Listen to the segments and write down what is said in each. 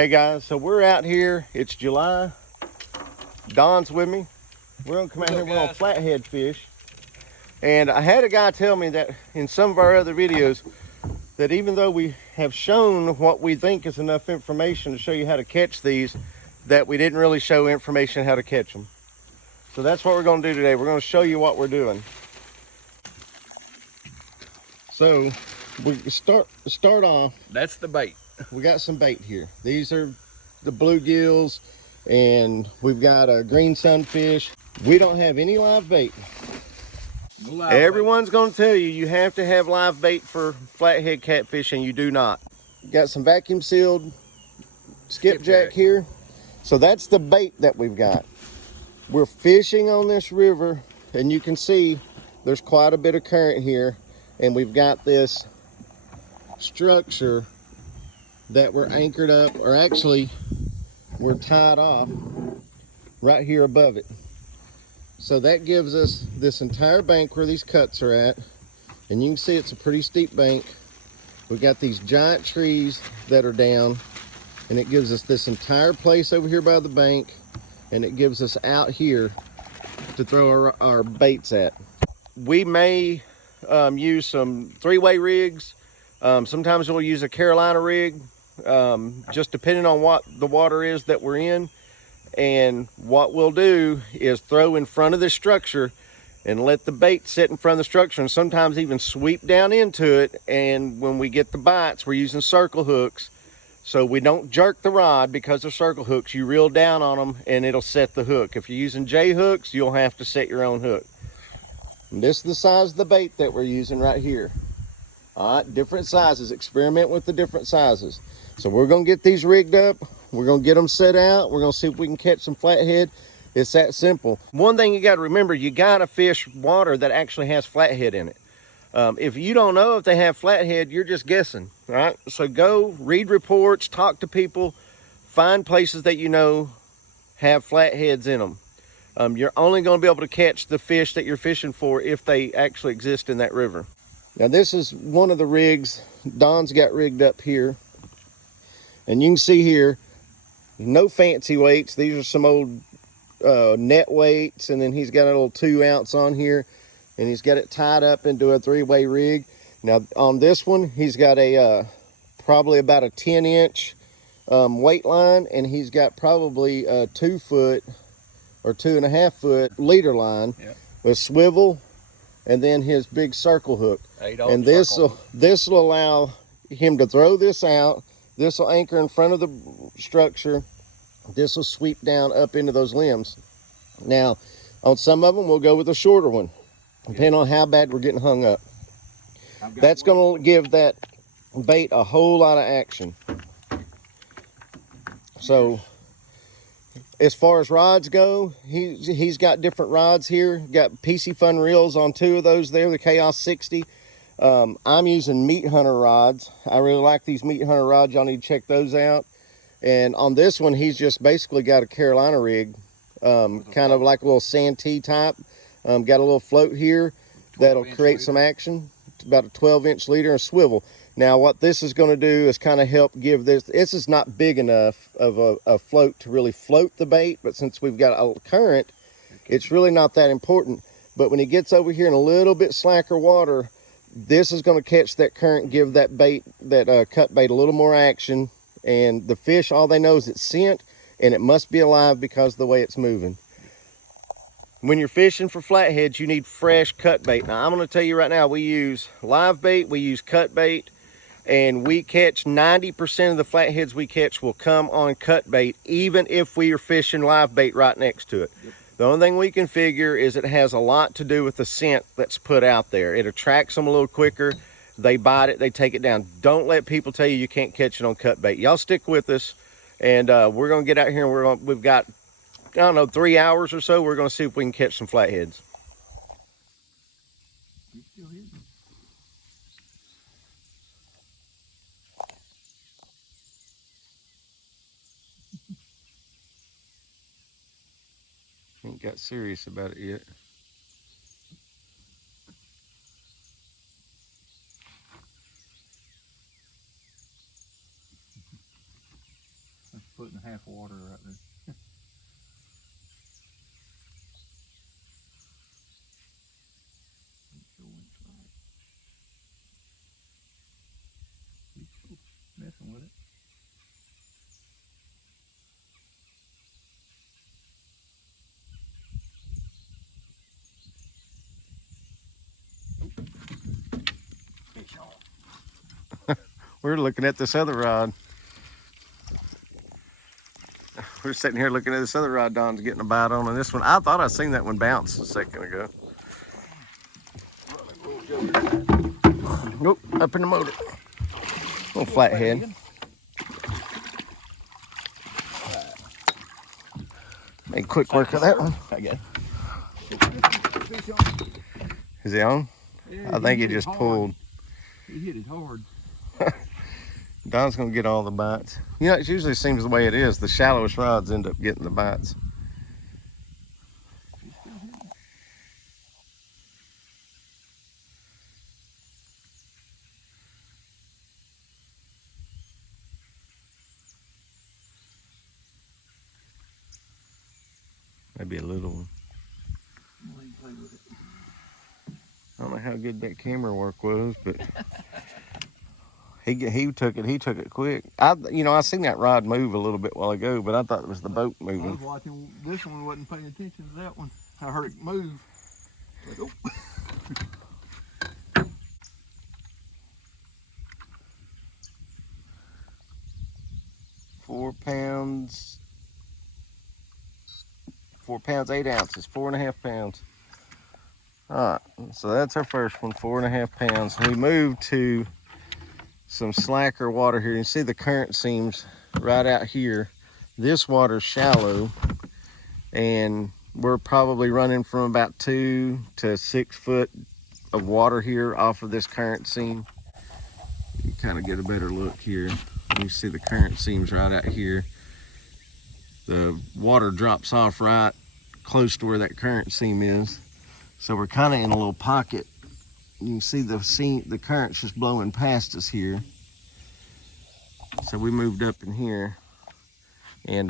Hey guys, so we're out here. It's July. Don's with me. We're gonna come out here. We're on flathead fish. And I had a guy tell me that in some of our other videos that even though we have shown what we think is enough information to show you how to catch these, that we didn't really show information how to catch them. So that's what we're gonna do today. We're gonna show you what we're doing. So we start off. That's the bait. We got some bait here. These are the bluegills, and we've got a green sunfish. We don't have any live bait. No live Everyone's going to tell you you have to have live bait for flathead catfish, and you do not. Got some vacuum sealed skipjack here. So that's the bait that we've got. We're fishing on this river, and you can see there's quite a bit of current here, and we've got this structure that we're anchored up, or actually we're tied off right here above it. So that gives us this entire bank where these cuts are at, and you can see it's a pretty steep bank. We've got these giant trees that are down, and it gives us this entire place over here by the bank, and it gives us out here to throw our baits at. We may use some three-way rigs. Sometimes we'll use a Carolina rig, just depending on what the water is that we're in. And what we'll do is throw in front of this structure and let the bait sit in front of the structure, and sometimes even sweep down into it. And when we get the bites, we're using circle hooks, so we don't jerk the rod because they're circle hooks. You reel down on them and it'll set the hook. If you're using J hooks, you'll have to set your own hook. And this is the size of the bait that we're using right here. All right, different sizes. Experiment with the different sizes. So we're gonna get these rigged up. We're gonna get them set out. We're gonna see if we can catch some flathead. It's that simple. One thing you gotta remember, you gotta fish water that actually has flathead in it. If you don't know if they have flathead, you're just guessing, all right? So go read reports, talk to people, find places that you know have flatheads in them. You're only gonna be able to catch the fish that you're fishing for if they actually exist in that river. Now this is one of the rigs Don's got rigged up here. And you can see here, no fancy weights. These are some old net weights, and then he's got a little 2 ounce on here, and he's got it tied up into a 3-way rig. Now on this one, he's got a probably about a 10-inch weight line, and he's got probably a 2 foot or 2.5 foot leader line with swivel, and then his big circle hook. And this will allow him to throw this out. This will anchor in front of the structure. This will sweep down up into those limbs. Now, on some of them, we'll go with a shorter one, depending on how bad we're getting hung up. That's going to give that bait a whole lot of action. So, as far as rods go, he's got different rods here. Got PC Fun reels on 2 of those there, the Chaos 60. I'm using Meat Hunter rods. I really like these Meat Hunter rods. Y'all need to check those out. And on this one, he's just basically got a Carolina rig, kind of like a little Santee type. Got a little float here that'll create some action. It's about a 12-inch leader and swivel. Now, what this is going to do is kind of help give this. This is not big enough of a float to really float the bait, but since we've got a current, it's really not that important. But when he gets over here in a little bit slacker water, this is going to catch that current, give that bait, that cut bait, a little more action. And the fish, all they know is it's scent, and it must be alive because of the way it's moving. When you're fishing for flatheads, you need fresh cut bait. Now, I'm going to tell you right now, we use live bait, we use cut bait, and we catch 90% of the flatheads we catch will come on cut bait, even if we are fishing live bait right next to it. The only thing we can figure is it has a lot to do with the scent that's put out there. It attracts them a little quicker. They bite it, they take it down. Don't let people tell you you can't catch it on cut bait. Y'all stick with us, and we're gonna get out here, and we've got, I don't know, 3 hours or so. We're gonna see if we can catch some flatheads. Ain't got serious about it yet. foot and a half of water right there. Messing with it. Fish on. We're looking at this other rod. We're sitting here looking at this other rod Don's getting a bite on, and this one, I thought I seen that one bounce a second ago. Nope, up in the motor. Little flathead. Made quick work of that one. I got Is he on? yeah, I think he hit it just hard. pulled. He hit it hard. Don's gonna get all the bites. You know, it usually seems the way it is. The shallowest rods end up getting the bites. He's still hitting it. Maybe a little one. Let him play with it. I don't know how good that camera work was, but he took it quick. I seen that rod move a little bit while ago, but I thought it was the boat I moving. was watching this one, wasn't paying attention to that one. I heard it move. Like, oh. 4 pounds, 4 pounds, 8 ounces, 4.5 pounds. All right, so that's our first one, 4.5 pounds. We moved to some slacker water here. You can see the current seams right out here. This water's shallow, and we're probably running from about 2 to 6 foot of water here off of this current seam. You kind of get a better look here. You see the current seams right out here. The water drops off right close to where that current seam is. So we're kind of in a little pocket. You can see the current's just blowing past us here. So we moved up in here and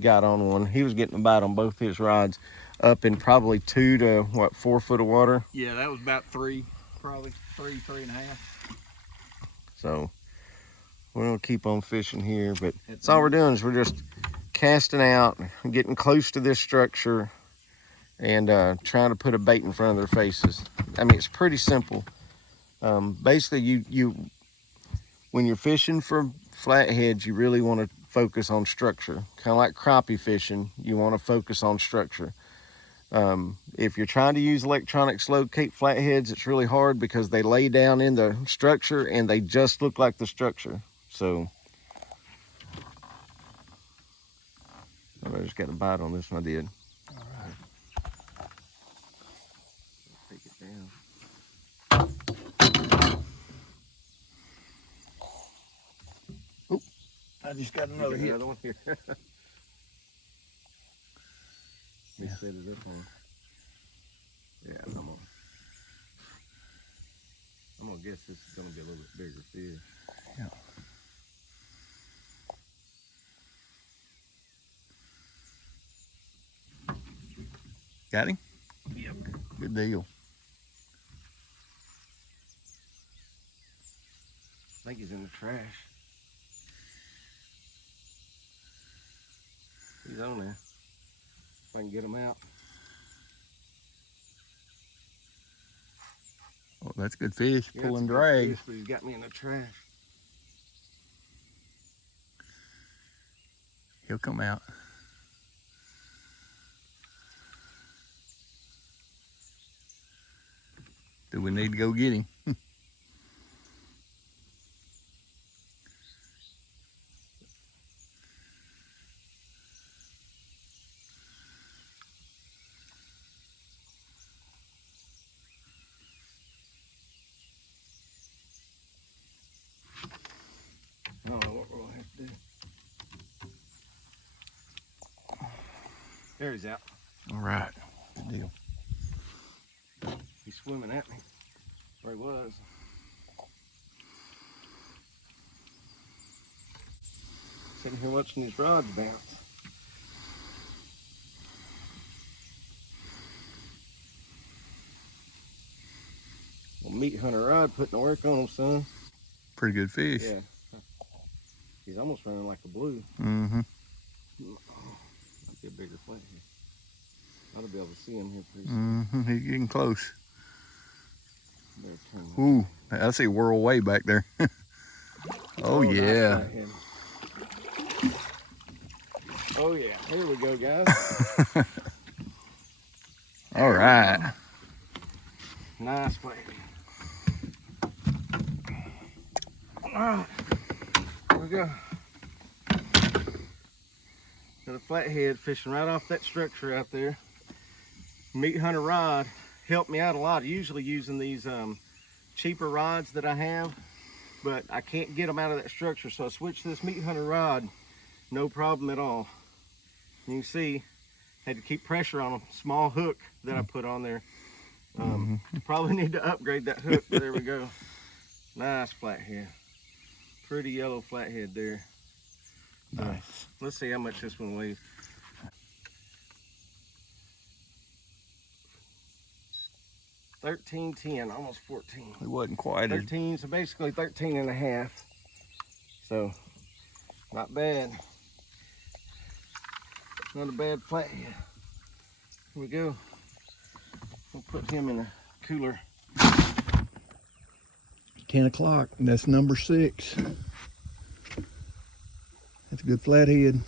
got on one. He was getting a bite on both his rods up in probably 2 to 4 foot of water. Yeah, that was about 3, probably 3.5. So we're gonna keep on fishing here, but that's all we're doing is we're just casting out, getting close to this structure, and trying to put a bait in front of their faces. I mean, it's pretty simple. Basically, you when you're fishing for flatheads, you really want to focus on structure. Kind of like crappie fishing, you want to focus on structure. If you're trying to use electronics locate flatheads, it's really hard because they lay down in the structure and they just look like the structure. So I just got a bite on this one. I did. All right. Take it down. Oop, I just got another hit. Another one here. Let me set it up on. Yeah, I'm gonna guess this is gonna be a little bit bigger fish. Yeah. Got him? Yep. Good deal. I think he's in the trash. He's on there. If I can get him out. Oh, that's good fish. Yeah, Pull it's and a good drag. fish, but he's got me in the trash. He'll come out. Do we need to go get him? I don't know what we're gonna have to do. There he's out. All right. Good deal. He's swimming at me. Where he was. Sitting here watching these rods bounce. Well, meat hunter rod putting the work on him, son. Pretty good fish. Yeah. He's almost running like a blue. Mm-hmm. Might be a bigger flathead. I'll be able to see him here pretty soon. Mm-hmm. He's getting close. Better turn that. Ooh, I see whirl way back there. Oh, nice yeah. flathead. Oh yeah, here we go, guys. All right. Nice flathead. All right, here we go. Got a flathead fishing right off that structure out there. Meat hunter rod helped me out a lot. Usually using these cheaper rods that I have, but I can't get them out of that structure, so I switched to this meat hunter rod. No problem at all. You can see, had to keep pressure on a small hook that I put on there. Probably need to upgrade that hook, but there we go. Nice flathead. Pretty yellow flathead there. Nice. Let's see how much this one weighs. $13.10, almost 14. It wasn't quite as 13, so basically 13 and a half. So, not bad. Not a bad flathead. Here we go. We'll put him in a cooler. 10 o'clock. That's number 6. That's a good flathead.